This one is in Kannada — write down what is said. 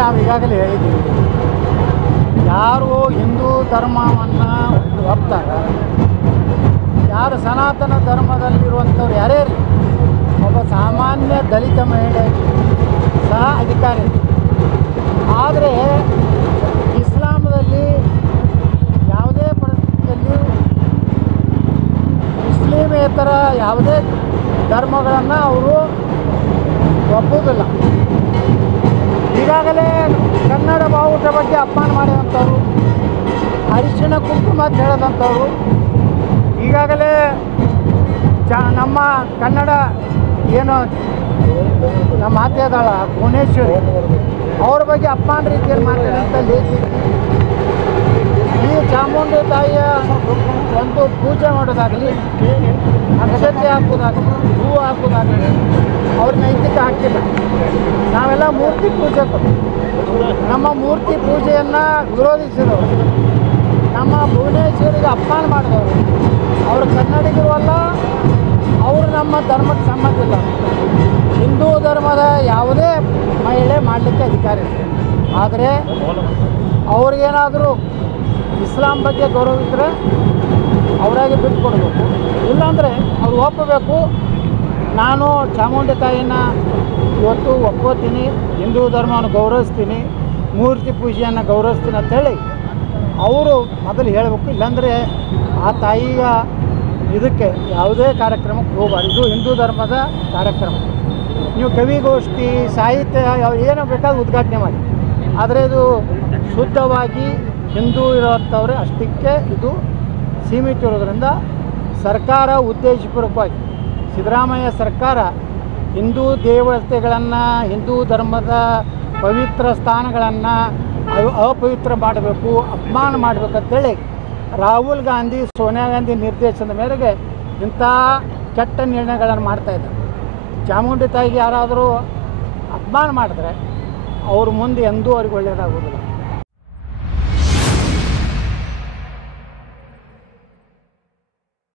ನಾವು ಈಗಾಗಲೇ ಹೇಳಿದ್ದೀವಿ, ಯಾರು ಹಿಂದೂ ಧರ್ಮವನ್ನು ಒಪ್ತಾರೆ, ಯಾರು ಸನಾತನ ಧರ್ಮದಲ್ಲಿರುವಂಥವ್ರು ಯಾರೇ ಇರಲಿ, ಒಬ್ಬ ಸಾಮಾನ್ಯ ದಲಿತ ಮಹಿಳೆ ಸಹ ಅಧಿಕಾರಿ. ಆದರೆ ಇಸ್ಲಾಮದಲ್ಲಿ ಯಾವುದೇ ಪರಿಸ್ಥಿತಿಯಲ್ಲಿ ಮುಸ್ಲಿಮೇತರ ಯಾವುದೇ ಧರ್ಮಗಳನ್ನು ಅವರು ಒಪ್ಪುವುದಿಲ್ಲ. ಈಗಾಗಲೇ ಕನ್ನಡ ಬಾವುಟ ಬಗ್ಗೆ ಅಪಮಾನ ಮಾಡಿದಂಥವ್ರು, ಅರಿಶಿಣ ಕುಂಕುಮ ಅಂತ ಹೇಳಿದಂಥವ್ರು, ಈಗಾಗಲೇ ನಮ್ಮ ಕನ್ನಡ ಏನು ನಮ್ಮ ಮಾತೆದಾಳ ಭುವನೇಶ್ವರಿ ಅವ್ರ ಬಗ್ಗೆ ಅಪಮಾನ ರೀತಿಯಲ್ಲಿ ಮಾತಾಡಿದಂಥ ಲೇಖಿ, ಈ ಚಾಮುಂಡಿ ತಾಯಿಯ ಒಂದು ಪೂಜೆ ಮಾಡೋದಾಗಲಿ, ಅಕ್ಷತೆ ಹಾಕೋದಾಗಲಿ, ಹೂವು ಹಾಕೋದಾಗಲಿ ಅವ್ರ ನೈತಿಕ ಹಾಕಿಲ್ಲ. ನಾವೆಲ್ಲ ಮೂರ್ತಿ ಪೂಜೆ ನಮ್ಮ ಮೂರ್ತಿ ಪೂಜೆಯನ್ನು ವಿರೋಧಿಸಿದವರು, ನಮ್ಮ ಭುವನೇಶ್ವರಿಗೆ ಅಪಮಾನ ಮಾಡಿದವರು, ಅವರು ಕನ್ನಡಿಗರು ಅಲ್ಲ, ಅವರು ನಮ್ಮ ಧರ್ಮಕ್ಕೆ ಸಂಬಂಧ ಇಲ್ಲ. ಹಿಂದೂ ಧರ್ಮದ ಯಾವುದೇ ಮಹಿಳೆ ಮಾಡಲಿಕ್ಕೆ ಅಧಿಕಾರ ಇದೆ. ಆದರೆ ಅವ್ರಿಗೇನಾದರೂ ಇಸ್ಲಾಂ ಬಗ್ಗೆ ಗೌರವ ಇದ್ದರೆ ಅವರಾಗೆ ಬಿಟ್ಟು ಕೊಡಬೇಕು, ಇಲ್ಲಾಂದರೆ ಅವ್ರು ಒಪ್ಪಬೇಕು. ನಾನು ಚಾಮುಂಡಿ ತಾಯಿನ ಇವತ್ತು ಒಪ್ಕೋತೀನಿ, ಹಿಂದೂ ಧರ್ಮವನ್ನು ಗೌರವಿಸ್ತೀನಿ, ಮೂರ್ತಿ ಪೂಜೆಯನ್ನು ಗೌರವಿಸ್ತೀನಿ ಅಂತೇಳಿ ಅವರು ಮೊದಲು ಹೇಳಬೇಕು. ಇಲ್ಲಾಂದರೆ ಆ ತಾಯಿಯ ಇದಕ್ಕೆ ಯಾವುದೇ ಕಾರ್ಯಕ್ರಮಕ್ಕೆ ಹೋಗಬಾರ್ದು. ಇದು ಹಿಂದೂ ಧರ್ಮದ ಕಾರ್ಯಕ್ರಮ. ನೀವು ಕವಿಗೋಷ್ಠಿ, ಸಾಹಿತ್ಯ ಏನೋ ಬೇಕಾದ್ರೂ ಉದ್ಘಾಟನೆ ಮಾಡಿ, ಆದರೆ ಇದು ಶುದ್ಧವಾಗಿ ಹಿಂದೂ ಇರೋಂಥವ್ರೆ ಅಷ್ಟಕ್ಕೆ ಇದು ಸೀಮಿತ ಇರೋದರಿಂದ ಸರ್ಕಾರ ಉದ್ದೇಶಪೂರ್ವಕವಾಗಿ ಸಿದ್ದರಾಮಯ್ಯ ಸರ್ಕಾರ ಹಿಂದೂ ದೇವತೆಗಳನ್ನು, ಹಿಂದೂ ಧರ್ಮದ ಪವಿತ್ರ ಸ್ಥಾನಗಳನ್ನು ಅಪವಿತ್ರ ಮಾಡಬೇಕು, ಅಪಮಾನ ಮಾಡಬೇಕಂತೇಳಿ ರಾಹುಲ್ ಗಾಂಧಿ, ಸೋನಿಯಾ ಗಾಂಧಿ ನಿರ್ದೇಶನದ ಮೇರೆಗೆ ಇಂಥ ಕೆಟ್ಟ ನಿರ್ಣಯಗಳನ್ನು ಮಾಡ್ತಾಯಿದ್ದಾರೆ. ಚಾಮುಂಡಿ ತಾಯಿಗೆ ಯಾರಾದರೂ ಅಪಮಾನ ಮಾಡಿದ್ರೆ ಅವ್ರ ಮುಂದೆ ಎಂದೂ ಅವ್ರಿಗೆ ಒಳ್ಳೆಯದಾಗೋದಿಲ್ಲ.